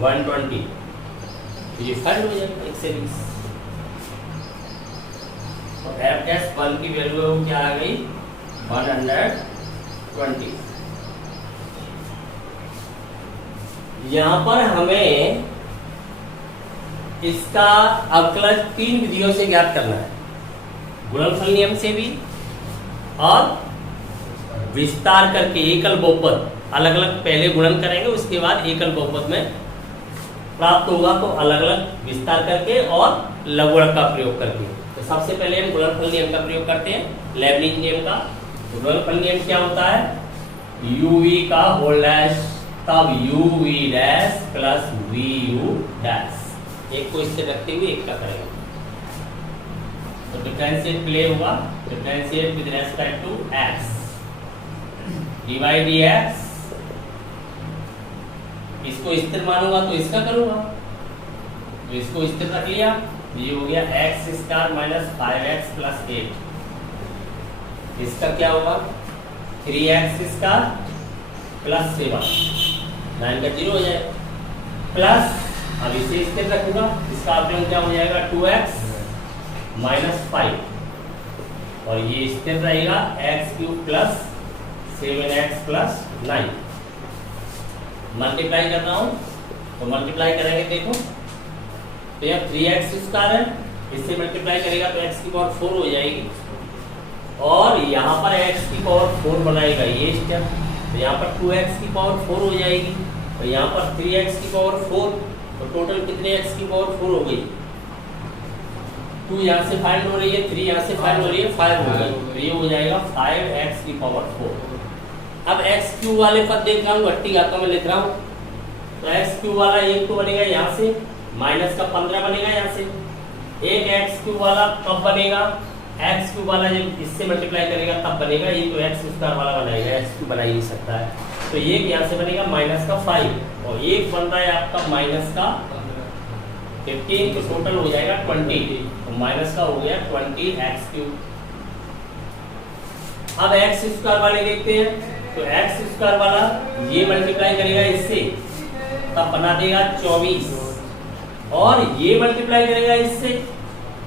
120, तो ये फाइंड हो जाएगा 120। तो f'1 की वैल्यू क्या आ गई 120। यहाँ पर हमें इसका अवकलज 3 विधियों से ज्ञात करना है, गुणनफल नियम से भी और विस्तार करके एकल बहुपद, अलग अलग पहले गुणन करेंगे उसके बाद एकल बहुपद में प्राप्त होगा तो अलग अलग विस्तार करके और लघुगणक का प्रयोग करके। तो सबसे पहले हम गुणनफल नियम का प्रयोग करते हैं, लेबनिज नियम का। तो गुणनफल नियम क्या होता है, uv का होल डैश तब uv dash plus vu dash, एक को इससे रखते हुए एक का करेंगे। तो डिफरेंशिएट प्ले हुआ, differentiate with respect to x divide dx, इसको स्थिर मानूंगा तो इसका करूंगा, तो इसको स्थिर रख लिया, ये हो गया x square minus 5x plus 8, इसका क्या होगा 3x स्क्वायर प्लस 7, 9 का 0 हो जाएगा, प्लस अब इसे स्थिर रखूंगा, इसका अपने क्या हो जाएगा 2x माइनस 5 और ये स्थिर रहेगा x cube plus 7x plus 9। Multiply कर रहा हूं तो मल्टीप्लाई करेंगे, देखो तो यह 3x स्क्वायर है, इससे मल्टीप्लाई करेगा तो x की पावर 4 हो जाएगी और यहाँ पर x की पावर 4 बनाएगा ये स्टेप, तो यहाँ पर 2x की पावर 4 हो जाएगी और यहाँ पर 3x की पावर 4, तो टोटल कितने x की पावर 4 हो गई, 2 यहाँ से फाइंड हो रही है, 3 यहाँ से फाइंड हो रही है, 5 हो गई, तो ये हो जाएगा 5x की पावर 4। अब x क्यूब वाले पद देख रहा हूँ, घट्टी घातों में लिख रहा हूँ, तो x क्यूब वाला एक तो बनेगा यहाँ से, माइनस का 15 बनेगा यहाँ से, एक x क्यूब वाला कब बनेगा, x क्यूब वाला जब इससे मल्टीप्लाई करेगा तब बनेगा, ये तो x स्क्वायर वाला बनाएगा, x क्यूब बना ही नहीं सकता है, तो ये यहाँ से बनेगा माइनस का 5 और एक बन रहा है आपका माइनस का 15, तो टोटल हो जाएगा 20, तो माइनस का हो गया 20x क्यूब। अब x स्क्वायर वाले देखते हैं, तो x स्क्वायर वाला ये मल्टीप्लाई करेगा इससे तब बना देगा 24 और ये मल्टीप्लाई करेगा इससे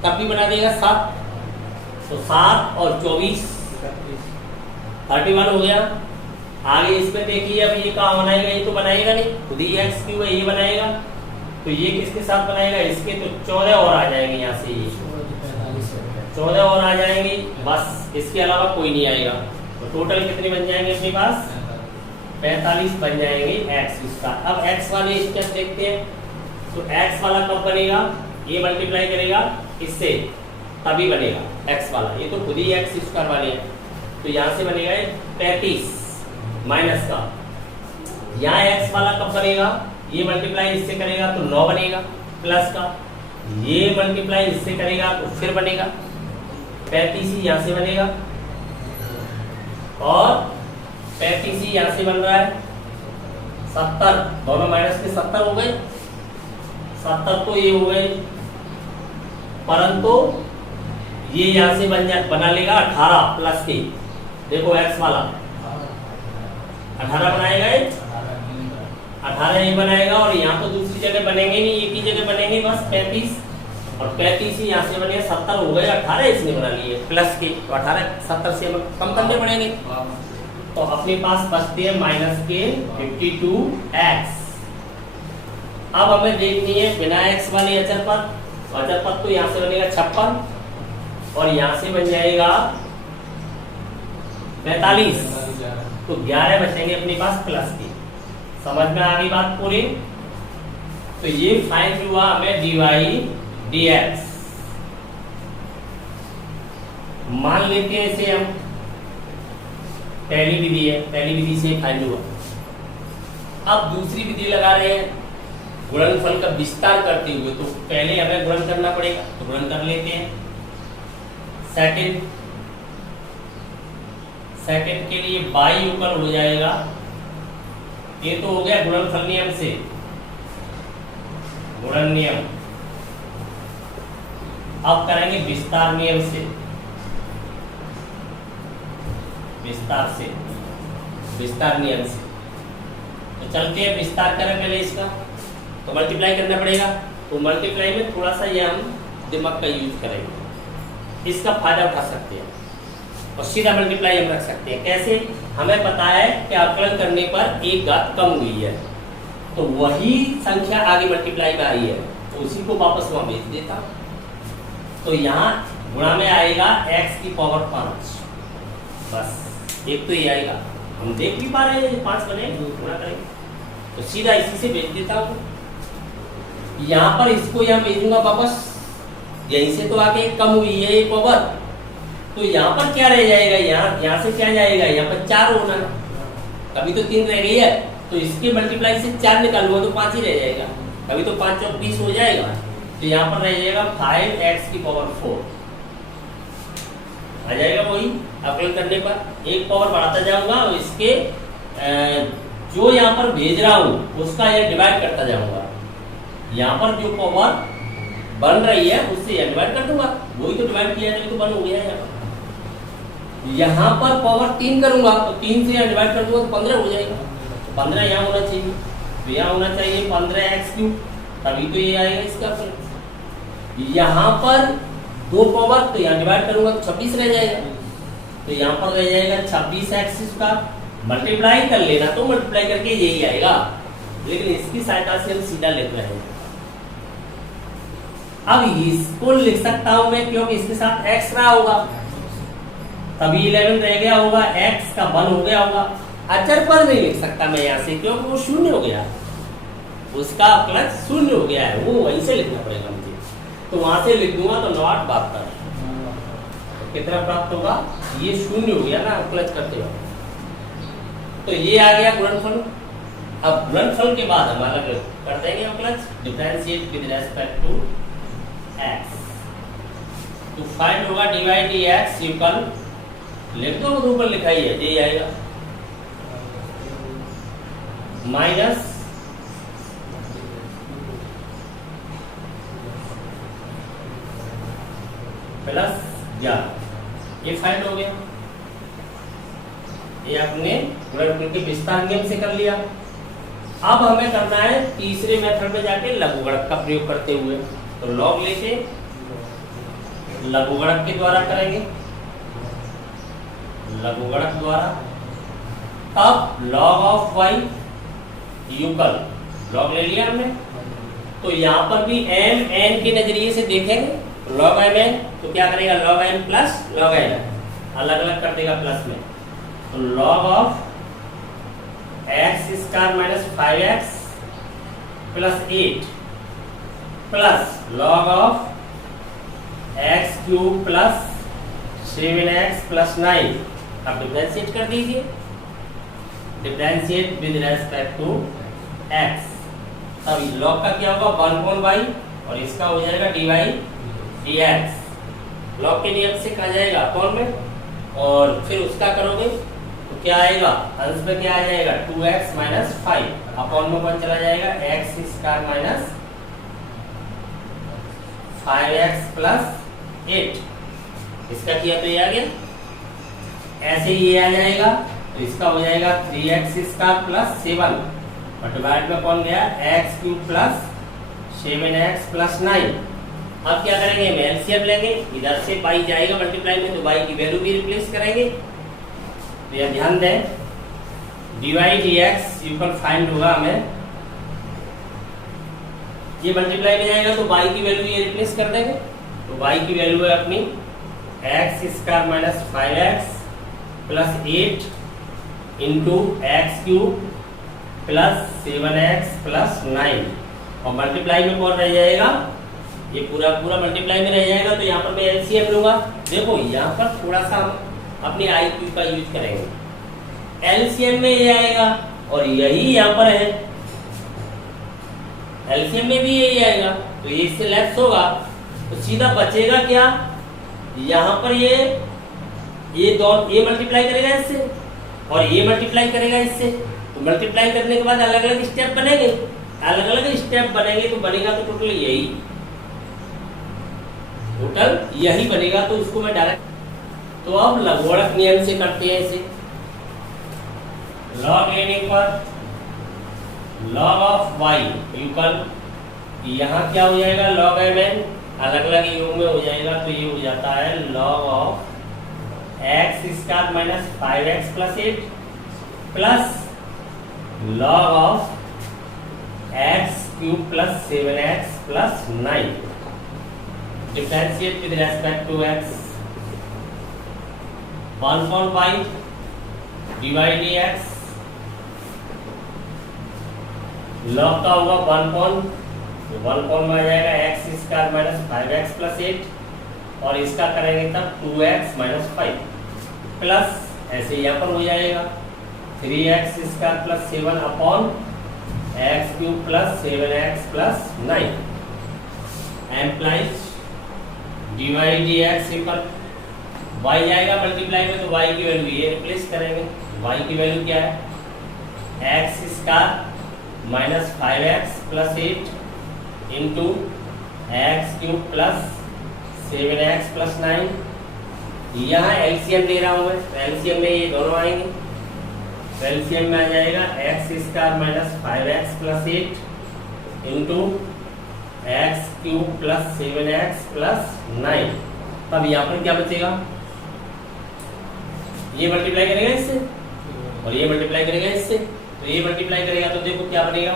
तब भी बना देगा 7, तो 7 और 24 31 हो गया। आगे इसमें देखिए, अब ये कहाँ बनाएगा, ये तो बनाएगा नहीं, खुद ही x क्यूब है ये बनाएगा, तो ये किसके साथ बनाएगा, इसके, तो 14 और आ जाएंगे यहाँ से, ये 14 और आ जाएंगे, बस इसके अलावा कोई नहीं आएगा, तो टोटल कितने बन जाएंगे अपने पास 45 बन जाएंगे x स्क्वायर। अब x वाले स्टेप देखते हैं, तो x वाला कब बनेगा, ये मल्टीप्लाई करेगा इससे तभी बनेगा x वाला, ये तो खुद ही x स्क्वायर वाले हैं, तो यहाँ से बनेगा 35 माइनस का, यहाँ x वाला कब बनेगा, ये मल्टीप्लाई इससे करेगा तो 9 बनेगा प्लस का, ये मल्टीप्लाई इससे करेगा तो फिर बनेगा 35 ही यहाँ से बनेगा और 35 ही यहाँ से बन रहा है 70, दोनों माइनस के 70 हो गए, 70 तो ये हो गए, परंतु ये यहाँ से बना लेगा 18 प्लस के, देखो x वाला 18 बनाएगा, 18 ही बनाएगा और यहाँ तो दूसरी जगह बनेंगे नहीं, एक ही जगह बनेंगे बस 35 और 35 ही यहाँ से बनेगा, 70 हो गए, 18 इसने बना लिए प्लस के, तो 18 70 से कम करने पड़ेंगे, तो अपने पास बचते हैं माइनस के 52x। अब हमें देखनी है बिना x वाले अचर पद, तो यहाँ से बनेगा 56 और यहाँ से बन जाएगा 45, तो 11 बचेंगे अपने पास प्लस के। समझ में आ गई बात पूरी, तो ये फाइंड हुआ हमें dy dx। मान लेते हैं इसे हम पहली विधि है, पहली विधि से फाइंड हुआ। अब दूसरी विधि लगा रहे हैं गुणनफल का विस्तार करते हुए, तो पहले हमें गुणन करना पड़ेगा, तो गुणन कर लेते हैं। सेकंड के लिए बाई युगल हो जाएगा, ये तो हो गया गुणनफल नियम से, गुणन नियम। अब करेंगे विस्तार नियम से, विस्तार नियम से। तो चलते हैं विस्तार करें पहले इसका, तो मल्टीप्लाई करना पड़ेगा, तो मल्टीप्लाई में थोड़ा सा ये हम दिमाग का यूज करेंगे, इसका फायदा उठा सकते हैं और सीधा मल्टीप्लाई हम रख सकते हैं। कैसे, हमें पता है कि आकलन करने पर एक घात कम हुई है, तो वही संख्या आगे मल्टीप्लाई में आई है, तो उसी को वापस वहां भेज देता। तो यहाँ गुणा में आएगा x की पावर 5, बस एक तो ये आएगा, हम देख भी पा रहे हैं 5 बने, गुणा करेंगे तो सीधा इसी से भेज देता हूँ। यहाँ पर इसको यहाँ भेजूंगा वापस, यहीं से तो आके कम हुई है ये पावर, तो यहाँ पर क्या रह जाएगा, यहाँ से क्या जाएगा, यहाँ पर 4 होना, कभी तो 3 रह गई है, तो इसके मल्टीप्लाई से 4 निकालूंगा तो 5 ही रह जाएगा, कभी तो 5 और 20 हो जाएगा, तो यहाँ पर रह जाएगा 5x की पावर 4 आ जाएगा। वही अवकलन करने पर एक पावर बढ़ाता जाऊंगा और इसके जो यहाँ पर भेज रहा हूँ उसका यह डिवाइड करता जाऊंगा, यहाँ पर जो पावर बन रही है उससे यह डिवाइड कर दूंगा, वही तो डिवाइड किया है तो 1 हो गया है। यहाँ पर पावर 3 करूंगा तो 3 से यहाँ डिवाइड कर दूंगा तो 15 हो जाएगा, 15 यहाँ होना चाहिए, तो यहाँ होना चाहिए 15x3, तभी तो ये आएगा इसका आंसर। यहाँ पर 2 पावर तो यहाँ डिवाइड करूंगा तो 26 रह जाएगा, तो यहाँ पर रह जाएगा 26x², मल्टीप्लाई कर लेना तो मल्टीप्लाई करके यही आएगा, लेकिन इसकी सहायता से हम सीधा लिख रहे हैं। अब इसको लिख सकता हूं मैं क्योंकि इसके साथ x रहा होगा, तभी 11 रह गया होगा, x का 1 हो गया होगा। अचर पर नहीं लिख सकता मैं यहाँ से क्योंकि वो 0 हो गया, उसका अवकलन 0 हो गया है, वो वहीं से लिखना पड़ेगा मुझे, तो वहां से लिख दूंगा तो 9/72 कितना प्राप्त होगा, ये 0 हो गया ना अवकलन करते वक्त, तो ये आ गया गुणनफल। अब गुणनफल के बाद हम अलग कर देंगे अवकलन, differentiate with respect to x, तो फाइंड होगा dy/dx इक्वल, लिख दो ऊपर लिखा ही है, यही आएगा माइनस प्लस 11, ये फाइंड हो गया, ये आपने गुणनफल के विस्तार नियम से कर लिया। अब हमें करना है तीसरे मेथड में जाके लघुगणक का प्रयोग करते हुए, तो लॉग लेके लघुगणक के द्वारा करेंगे, लघुगणक द्वारा। अब लॉग ऑफ y युगल लॉग ले लिया हमने, तो यहाँ पर भी m n के नजरिए से देखेंगे, लॉग m n तो क्या करेगा, log m plus log n अलग अलग कर देगा प्लस में, तो log of x² minus 5x plus 8 plus log of x³ plus 7x plus 9, अब डिफरेंशिएट कर दीजिए, differentiate with respect to x, तब लॉग का क्या होगा 1/y और इसका हो जाएगा dy/dx, लॉग के नियम से कहा जाएगा अपॉन में, और फिर उसका करोगे तो क्या आएगा, अंश में क्या आ जाएगा 2x माइनस 5, अपॉन में 1 चला जाएगा x² माइनस 5x प्लस 8, इसका किया तो ये आ गया, ऐसे ही ये आ जाएगा, तो इसका हो जाएगा 3x² प्लस 7 और डिवाइड में कौन गया x³ प्लस 7x प्लस 9। अब क्या करेंगे, हम एलसीएम लेंगे, इधर से बाई जाएगा मल्टीप्लाई में, तो बाई की वैल्यू भी रिप्लेस करेंगे, तो यह ध्यान दें dy/dx इक्वल फाइंड होगा हमें, ये मल्टीप्लाई में जाएगा तो y की वैल्यू ये रिप्लेस कर देंगे, तो y की वैल्यू है अपनी x² minus 5x plus 8 into x³ plus 7x plus 9, और मल्टीप्लाई में कौन रह जाएगा, ये पूरा पूरा मल्टीप्लाई में रह जाएगा, तो यहाँ पर मैं एलसीएम लूंगा। देखो यहाँ पर थोड़ा सा अपने IQ का यूज करेंगे, एलसीएम में ये आएगा और यही यहाँ पर है, एलसीएम में भी यही आएगा, तो ये इससे लेफ्ट होगा, तो सीधा बचेगा क्या, यहाँ पर ये दोनों ये मल्टीप्लाई करेगा इससे और ये मल्टीप्लाई करेगा इससे, तो मल्टीप्लाई करने के बाद अलग अलग स्टेप बनेंगे, अलग अलग स्टेप बनेंगे तो बनेगा तो टोटल यही बनेगा, तो उसको मैं डायरेक्ट, तो अब लघुगणक नियम से करते हैं इसे, लॉग लेने पर लॉग ऑफ y इक्वल, यहाँ क्या हो जाएगा लॉग mn अलग अलग योग में हो जाएगा, तो ये हो जाता है log of x² minus 5x plus 8 plus log of x³ plus 7x plus 9, differentiate with respect to x, 1/y dy/dx, log का होगा 1/, तो 1 कौन में आ जाएगा x square minus 5x plus 8 और इसका करेंगे तब 2x माइनस 5 प्लस ऐसे यहाँ पर हो जाएगा 3x square plus 7 upon x cube plus 7x plus 9 implies dy dx equal y जाएगा मल्टीप्लाई में तो y की वैल्यू ये रिप्लेस करेंगे। y की वैल्यू क्या है x square minus 5x plus 8 into x cube plus 7x plus 9। यहाँ एलसीएम ले रहा हूँ मैं, एलसीएम में ये दोनों आएंगे, एलसीएम में आ जाएगा x square minus 5x plus 8 into x cube plus 7x plus 9। तब यहाँ पर क्या बचेगा, ये मल्टीप्लाई करेगा इससे और ये मल्टीप्लाई करेगा इससे, तो ये मल्टीप्लाई करेगा तो देखो क्या बनेगा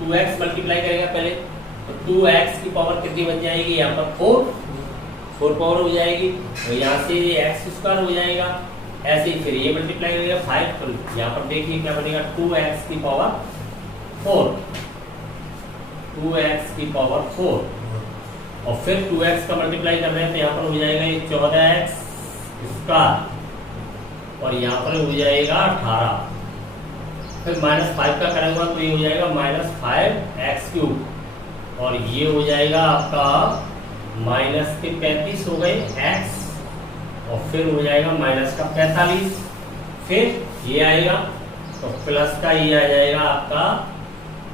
2x मल्टीप्लाई करेगा पहले तो 2x की पावर कितनी बच जाएगी यहाँ पर 4 पावर हो जाएगी और यहाँ से ये एक्स स्क्वायर हो जाएगा। ऐसे ही फिर ये मल्टीप्लाई करेगा 5 तो यहाँ पर देखिए क्या बनेगा 2x की पावर 4, 2x की पावर 4 और फिर 2x का मल्टीप्लाई कर रहे हैं तो यहाँ पर हो जाएगा ये 14x स्क्वायर और यहाँ पर हो जाएगा 18, फिर माइनस 5 का करेंगे तो ये हो जाएगा माइनस 5x क्यूब और ये हो जाएगा आपका माइनस के 35 हो गए x और फिर हो जाएगा माइनस का 45, फिर ये आएगा तो प्लस का ये आ जाएगा आपका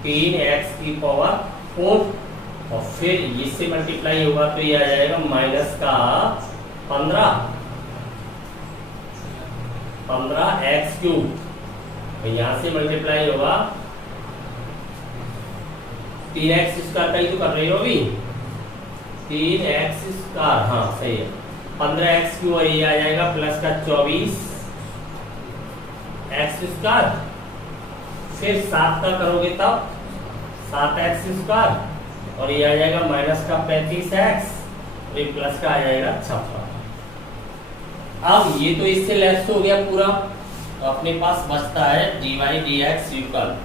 3x की पावर 4 और फिर इससे मल्टीप्लाई होगा तो ये आ जाएगा माइनस का 15x क्यूब तो यहाँ से मल्टीप्लाई होगा 3x स्क्वायर का ही तो कर रही हो अभी 3x स्क्वायर, हाँ सही है 15x क्यूब और ये आ जाएगा प्लस का 24x स्क्वायर, फिर 7 का करोगे तब 7x स्क्वायर और ये आ जाएगा माइनस का 35x और ये प्लस का आ जाएगा 56। अब ये तो इससे लेस हो गया पूरा तो अपने पास बचता है dy dx इक्वल।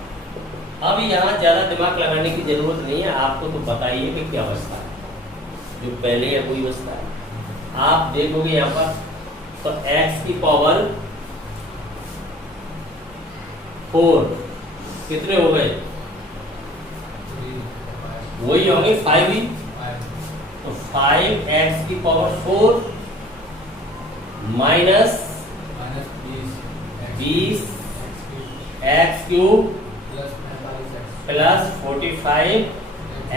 अब यहाँ ज्यादा दिमाग लगाने की जरूरत नहीं है, आपको तो पता ही है कि क्या बचता है, जो पहले है वही बचता है। आप देखोगे यहाँ पर तो x की पावर 4 कितने हो गए, वही होंगे 5 ही, तो 5x की power 4 minus 20 x cube plus 45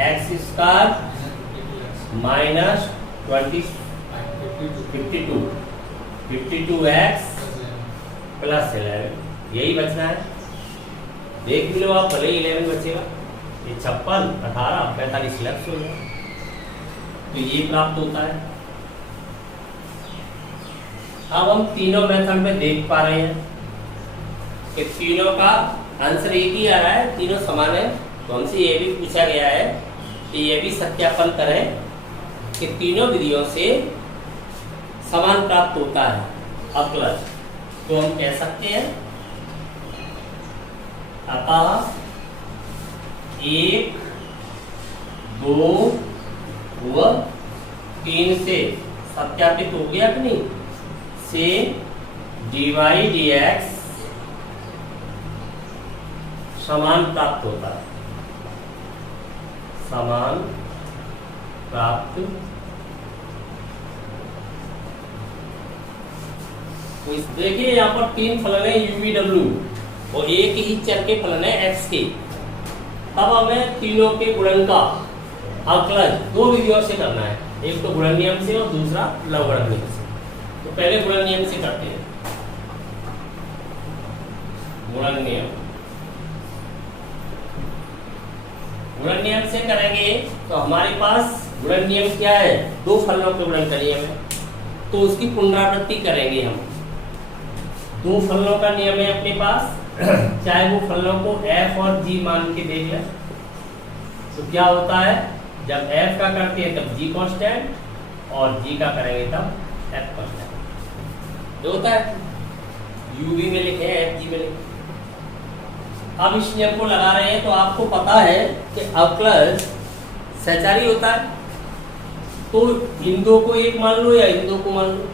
x square minus 52x plus 11, यही बचना है। देख भी लो आप, भले 11 बचेगा, ये 56 18 45 लक्ष्य हो जाए तो ये प्राप्त होता है। अब हम तीनों मेथड में देख पा रहे हैं कि तीनों का आंसर एक ही आ रहा है, तीनों समान है। तो हमसे ये भी पूछा गया है कि ये भी सत्यापन करें कि तीनों विधियों से समान प्राप्त होता है अवकलज। तो हम कह सकते हैं अतः 1 2 व 3 से सत्यापित हो गया कि नहीं, से dy dx समान प्राप्त होता है, समान प्राप्त। देखिए यहाँ पर 3 फलन है u v w और एक ही चर के फलन है x के। तब हमें तीनों के गुणन का अवकलज 2 विधियों से करना है, एक तो गुणन नियम से और दूसरा लवगणक नियम से। तो पहले गुणन नियम से करते हैं। गुणन नियम, गुणन नियम से करेंगे तो हमारे पास गुणन नियम क्या है, 2 फलनों के गुणन का नियम है, तो उसकी पुनरावृत्ति करेंगे हम। 2 फलनों का नियम है अपने पास, चाहे वो फलनों को f और g मान के देख लें तो क्या होता है, जब f का करते हैं तब g कांस्टेंट और g का करेंगे तब f कांस्टेंट। जो होता है u v में लिखे f g में लिखे। अब इस नियम को लगा रहे हैं तो आपको पता है कि अवकलज सहचारी होता है, तो इन दो को एक मान लो या इन दो को मान लो,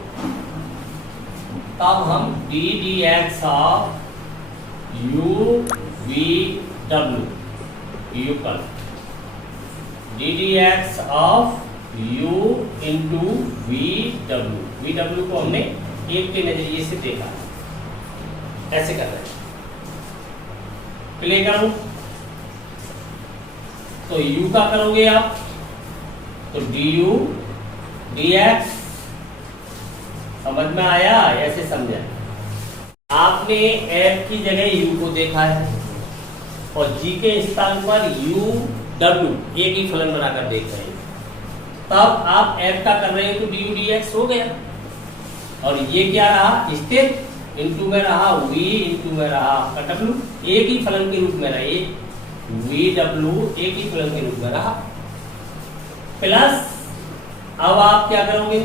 तब हम D D x of you V W equal D D x of you into V W को हमने एक के नजरिए से देखा, ऐसे कर रहे हैं। प्ले करूं तो u का करोगे आप तो du dx, समझ में आया? ऐसे समझा। आपने f की जगह u को देखा है और g के स्थान पर u w एक ही फलन बनाकर देख रहे हैं, तब आप f का कर रहे हो तो du dx हो गया। और ये क्या रहा? स्थिर इंटू में रहा v इंटू में रहा आपका w, एक ही फलन के रूप में रहा, v w एक ही फलन के रूप में रहा। प्लस अब आप क्या करोगे?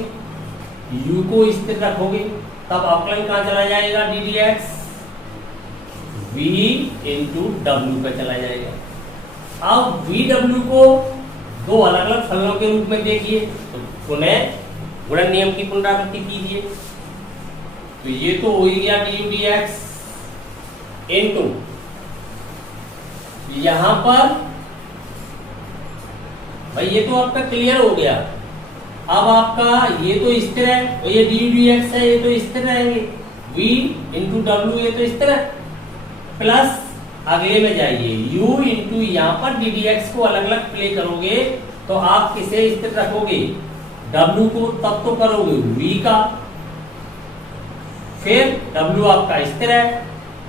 u को स्थिर रखोगे, तब अवकलन कहाँ चला जाएगा? D D x v into W पे चला जाएगा। अब v w को दो अलग अलग फलनों के रूप में देखिए तो पुनः गुणन नियम की पुनरावृत्ति कीजिए, तो ये तो हो ही गया डी डी एक्स इंटू यहां पर भाई ये तो आपका क्लियर हो गया। अब आपका ये तो स्थिर है और ये डी डी एक्स है, ये तो स्थिर रहेंगे, v इंटू डब्ल्यू ये तो स्थिर है। प्लस अगले में जाइए, u इंटू यहाँ पर डी डी एक्स को अलग अलग प्ले करोगे तो आप किसे स्थिर रखोगे? w को तब तो करोगे v का, फिर w आपका स्थिर है,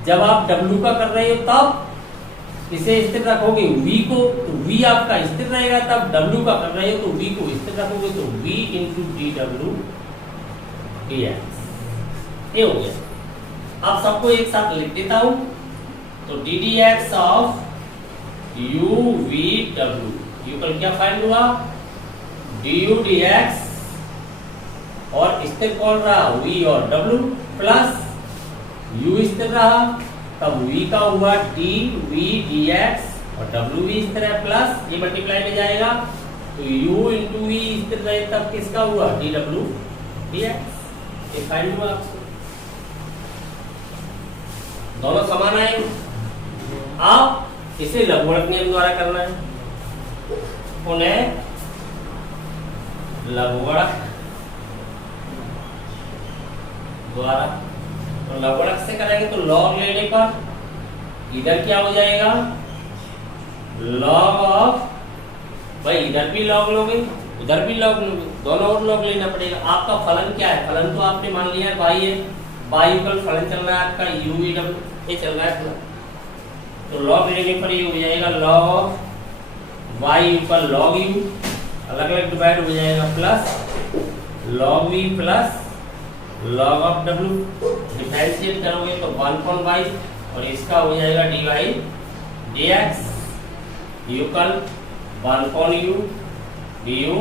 जब आप w का कर रहे हो तब इसे स्थिर रखोगे v को, तो v आपका स्थिर रहेगा, तब w का कर रहे हो तो v को स्थिर रखोगे तो v into D W D x, ये हो गया। अब सबको एक साथ लिख देता हूं, तो D D x of u v w, you कल क्या फाइंड हुआ? डी यू डी एक्स और स्थिर कौन रहा? v और w, प्लस u स्थिर रहा, तब v का हुआ डी वी डी एक्स और w भी स्थिर है, प्लस ये मल्टीप्लाई में जाएगा तो u इंटू वी स्थिर रहे, तब किसका हुआ? डी डब्ल्यू डी एक्स, ये फाइंड हुआ आपको। दोनों समान आए। अब इसे लघुगणक नियम द्वारा करना है, पुनः लघुगणक द्वारा, तो लघुगणक से करेंगे तो लॉग लेने पर इधर क्या हो जाएगा? लॉग ऑफ, भाई इधर भी लॉग लोगे उधर भी लॉग लोगे, दोनों और लॉग लेना पड़ेगा। आपका फलन क्या है? फलन तो आपने मान लिया y है, y इक्वल फलन चल रहा है आपका u v w, ये चल रहा है, तो लॉग लेने पर ये हो जाएगा log of y equal log u, अलग अलग डिवाइड हो जाएगा, plus log v plus log of w, differentiate करोगे तो 1/y और इसका हो जाएगा dy dx equal 1/u du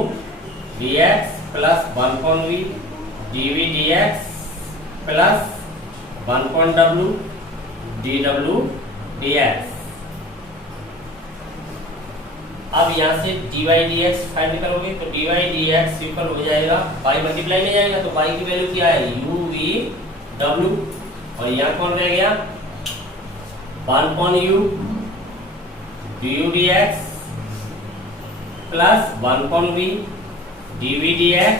dx plus 1/v dv dx plus 1/w dw dx। अब यहाँ से dy dx फाइंड करोगे तो dy dx इक्वल हो जाएगा, y मल्टीप्लाई में जाएगा तो y की वैल्यू क्या है? u v w, और यहाँ कौन रह गया? 1/u du dx plus 1/v dv dx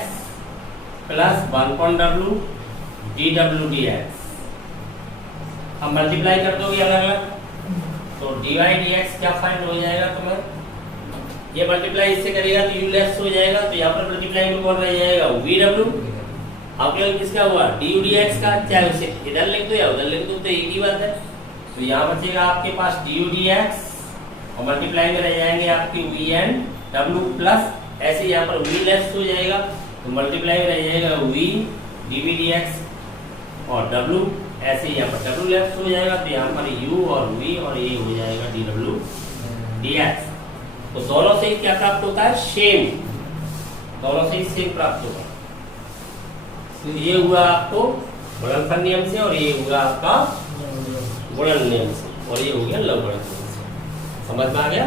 plus 1/w dw dx। अब मल्टीप्लाई कर दोगे अलग अलग तो dy dx क्या फाइंड हो जाएगा तुम्हें? ये मल्टीप्लाई इससे करेगा तो u लेस हो जाएगा, तो यहाँ पर मल्टीप्लाई में कौन रह जाएगा? v w। अवकलन किसका हुआ? du dx का, चाहे उसे इधर लिख दो या उधर लिख दो तो एक ही बात है। तो यहाँ बचेगा आपके पास du dx और मल्टीप्लाई में रह जाएंगे आपके v एंड w, प्लस ऐसे यहाँ पर v लेस हो जाएगा तो मल्टीप्लाई में रह जाएगा v dv dx और w, ऐसे यहाँ पर w लेफ्ट हो जाएगा तो यहाँ पर u और v और ये हो जाएगा dw dx। तो दोनों से क्या प्राप्त होता है? सेम, दोनों से सेम प्राप्त होगा। तो ये हुआ आपको गुणनफल नियम से और ये हुआ आपका गुणन नियम से और ये हो गया लघुगणक नियम से। समझ में आ गया?